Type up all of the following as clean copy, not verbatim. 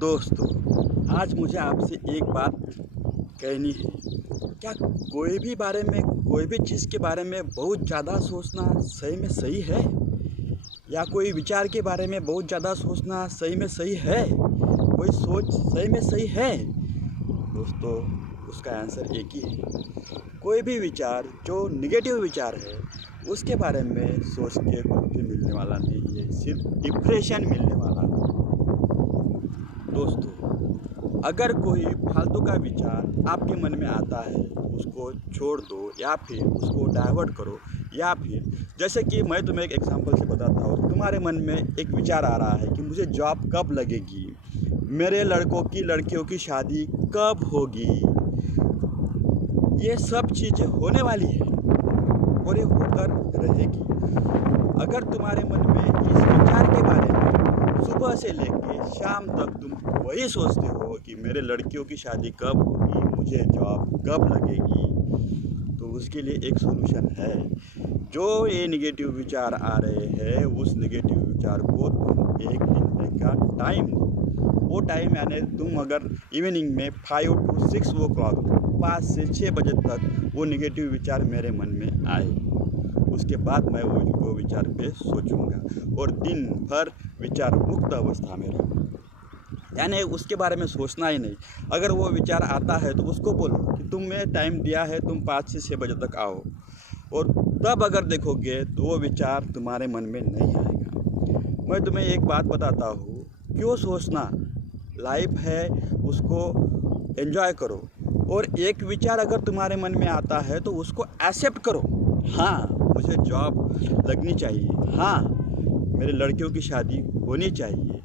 दोस्तों, आज मुझे आपसे एक बात कहनी है। क्या कोई भी बारे में, कोई भी चीज़ के बारे में बहुत ज़्यादा सोचना सही में सही है? या कोई विचार के बारे में बहुत ज़्यादा सोचना सही में सही है? कोई सोच सही में सही है? दोस्तों, उसका आंसर एक ही है। कोई भी विचार जो नेगेटिव विचार है उसके बारे में सोच के कुछ भी मिलने वाला नहीं है, सिर्फ डिप्रेशन मिलने वाला है। दोस्तों, अगर कोई फालतू का विचार आपके मन में आता है तो उसको छोड़ दो या फिर उसको डाइवर्ट करो। या फिर जैसे कि मैं तुम्हें एक एग्जांपल से बताता हूँ। तुम्हारे मन में एक विचार आ रहा है कि मुझे जॉब कब लगेगी, मेरे लड़कों की लड़कियों की शादी कब होगी। ये सब चीज़ें होने वाली है और ये होकर रहेगी। अगर तुम्हारे मन में इस विचार के बारे में सुबह से लेके शाम तक तुम वही सोचते हो कि मेरे लड़कियों की शादी कब होगी, मुझे जॉब कब लगेगी, तो उसके लिए एक सॉल्यूशन है। जो ये नेगेटिव विचार आ रहे हैं उस नेगेटिव विचार को तुम एक दिन का टाइम दो। वो टाइम यानी तुम अगर इवनिंग में 5 to 6 o'clock 5 से 6 बजे तक वो नेगेटिव विचार मेरे मन में आए, उसके बाद मैं वो विचार पे सोचूंगा और दिन भर विचार मुक्त अवस्था में रहूँगा। यानी उसके बारे में सोचना ही नहीं। अगर वो विचार आता है तो उसको बोलो कि तुम्हें टाइम दिया है, तुम 5 से 6 बजे तक आओ, और तब अगर देखोगे तो वो विचार तुम्हारे मन में नहीं आएगा। मैं तुम्हें एक बात बताता हूँ, क्यों सोचना, लाइफ है उसको एंजॉय करो। और एक विचार अगर तुम्हारे मन में आता है तो उसको एक्सेप्ट करो। हाँ, मुझे जॉब लगनी चाहिए, हाँ मेरे लड़कियों की शादी होनी चाहिए।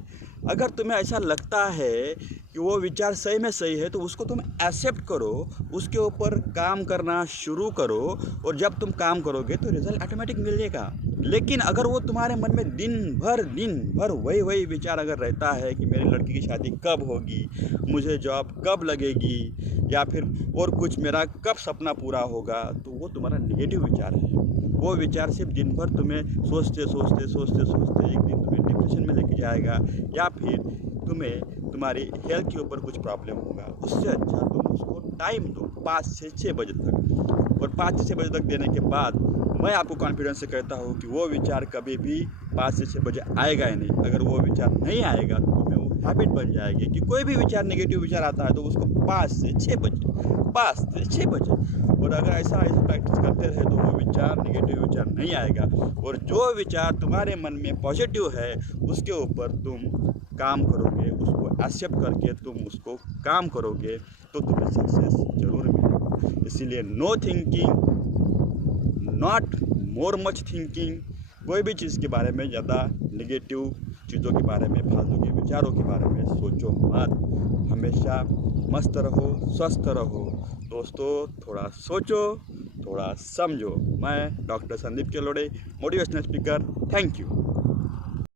अगर तुम्हें ऐसा लगता है कि वो विचार सही में सही है तो उसको तुम एक्सेप्ट करो, उसके ऊपर काम करना शुरू करो, और जब तुम काम करोगे तो रिजल्ट ऑटोमेटिक मिलेगा। लेकिन अगर वो तुम्हारे मन में दिन भर वही विचार अगर रहता है कि मेरी लड़की की शादी कब होगी, मुझे जॉब कब लगेगी, या फिर और कुछ मेरा कब सपना पूरा होगा, तो वो तुम्हारा नेगेटिव विचार है। वो विचार सिर्फ दिन भर तुम्हें सोचते एक दिन तुम्हें डिप्रेशन में लेके जाएगा, या फिर तुम्हें तुम्हारी हेल्थ के ऊपर कुछ प्रॉब्लम होगा। उससे अच्छा तुम उसको टाइम दो 5 से 6 बजे तक, और 5 से 6 बजे तक देने के बाद मैं आपको कॉन्फिडेंस से कहता हूँ कि वो विचार कभी भी 5 से 6 बजे आएगा ही नहीं। अगर वो विचार नहीं आएगा तो तुम्हें वो हैबिट बन जाएगी कि कोई भी विचार नेगेटिव विचार आता है तो उसको 5 से 6 बजे, और अगर ऐसा प्रैक्टिस करते रहे तो वो विचार नेगेटिव विचार नहीं आएगा। और जो विचार तुम्हारे मन में पॉजिटिव है उसके ऊपर तुम काम करोगे, उसको एक्सेप्ट करके तुम उसको काम करोगे तो तुम्हें सक्सेस जरूर मिलेगा। इसीलिए no thinking, not more much thinking. कोई भी चीज़ के बारे में ज़्यादा नेगेटिव चीज़ों के बारे में, फालतू के विचारों के बारे में सोचो मत। हमेशा मस्त रहो, स्वस्थ रहो। दोस्तों, थोड़ा सोचो, थोड़ा समझो। मैं doctor Sandeep Kelode, motivational speaker. Thank you.